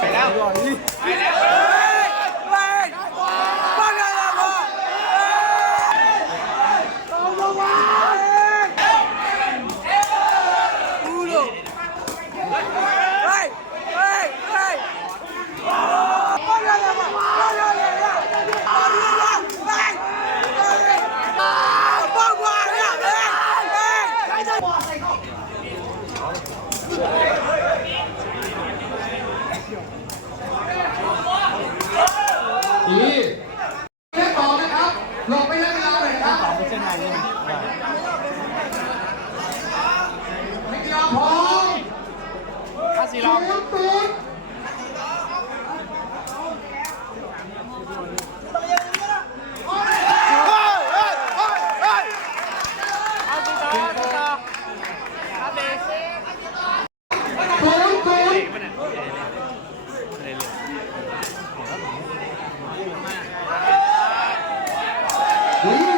ไปแล้วไปแล้ว 一。Woo!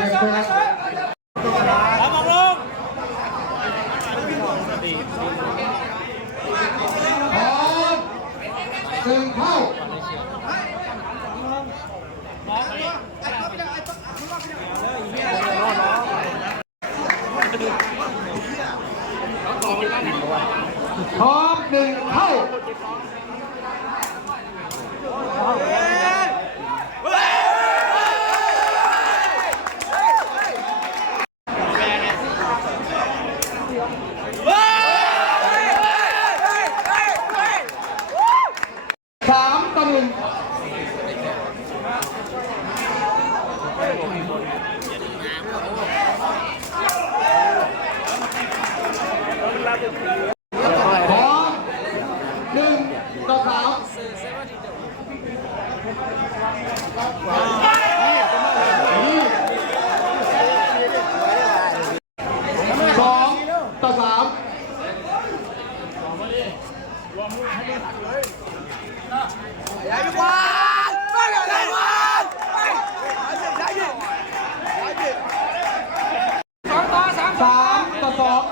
Venga, สามต่อสอง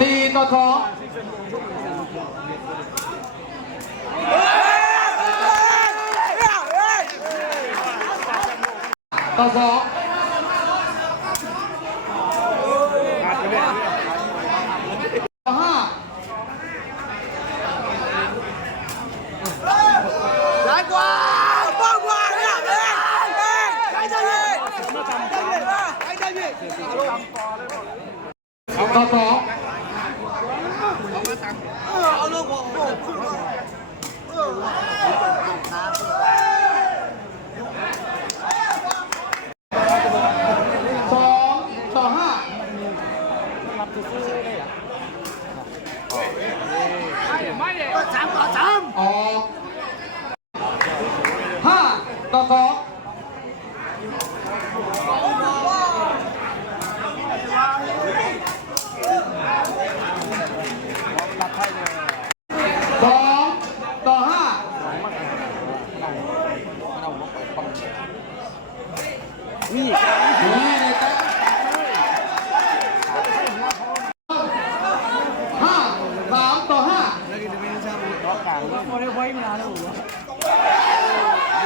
ตีต่อสอง বাবা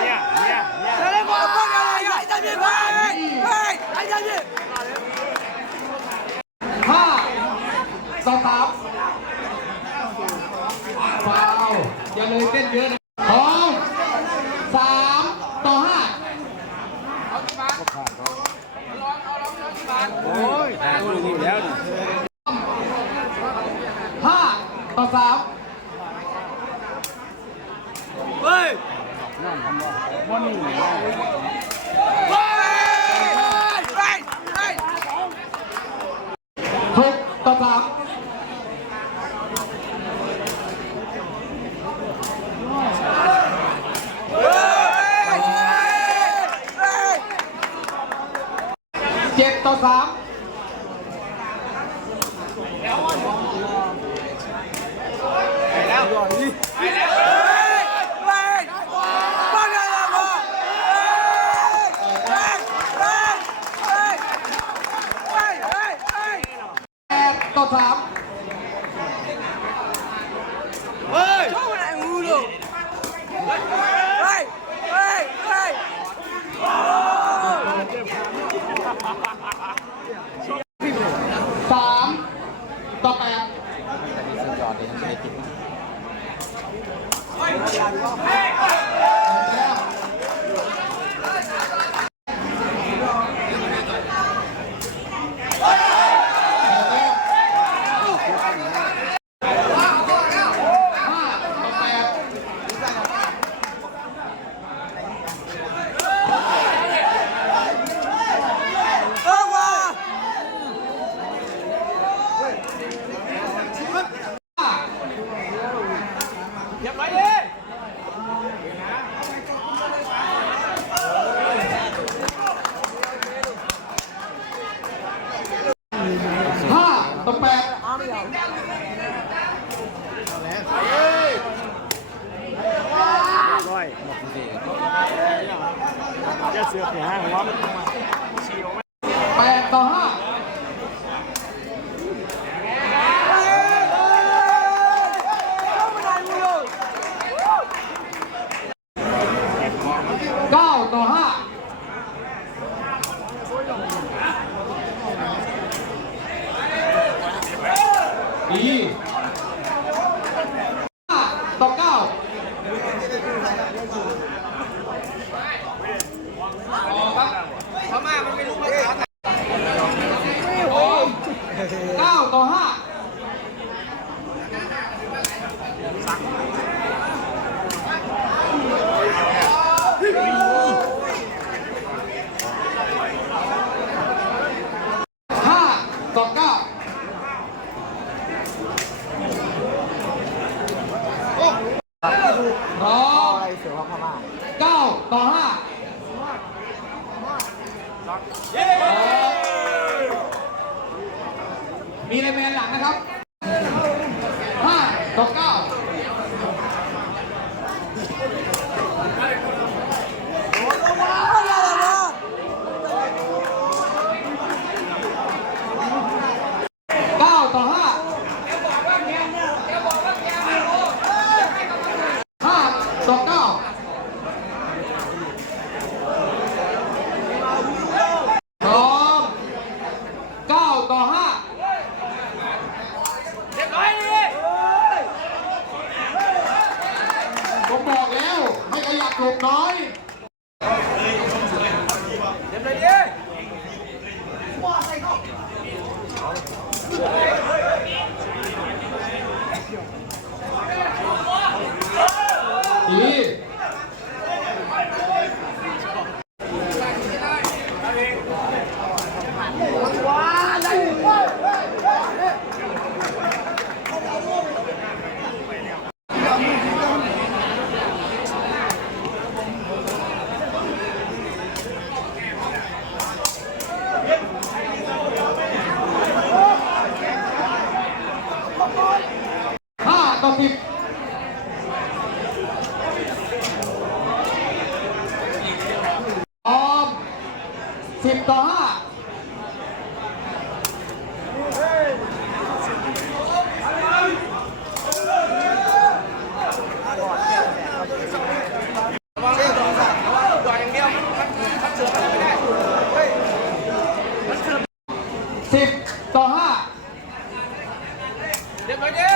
เนี่ยเนี่สองสามฟาวอย่าเลยเต้นเยอะสองสามต่อห้าโอ้ยแล้ว วันพ่อเจ็ดต่อสาม ปดต่อสาม เสือกหาผมวมันแปดต่อห้าเก้าต่อห้าดีห้าต่อเก้าต่อครับ พม่ามันไม่รู้ภาษาไทย เก้าต่อห้าห้าต่อเก้าสองเก้าต่อห้า มีอะไรแมนหลังนะครับห้าต่อเก้า บอกแล้วให้ขยับลงน้อย 10 ต่อ 5เดี๋ยวไปดิ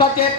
ต่อเจ็ด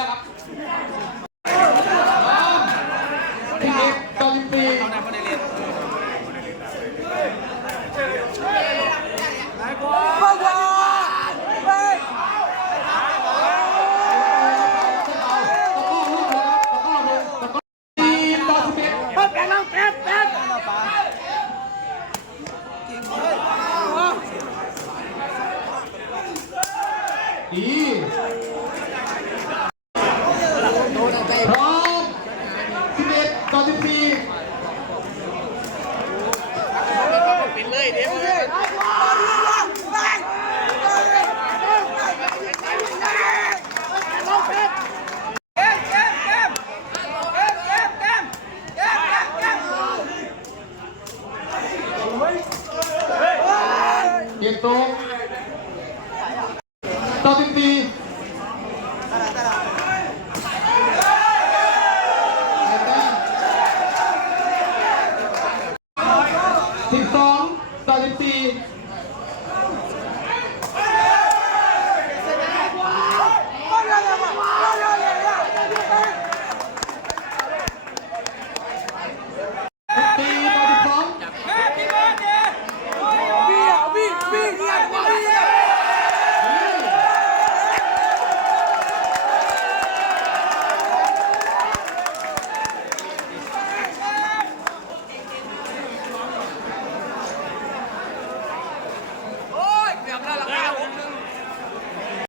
แล้วครับ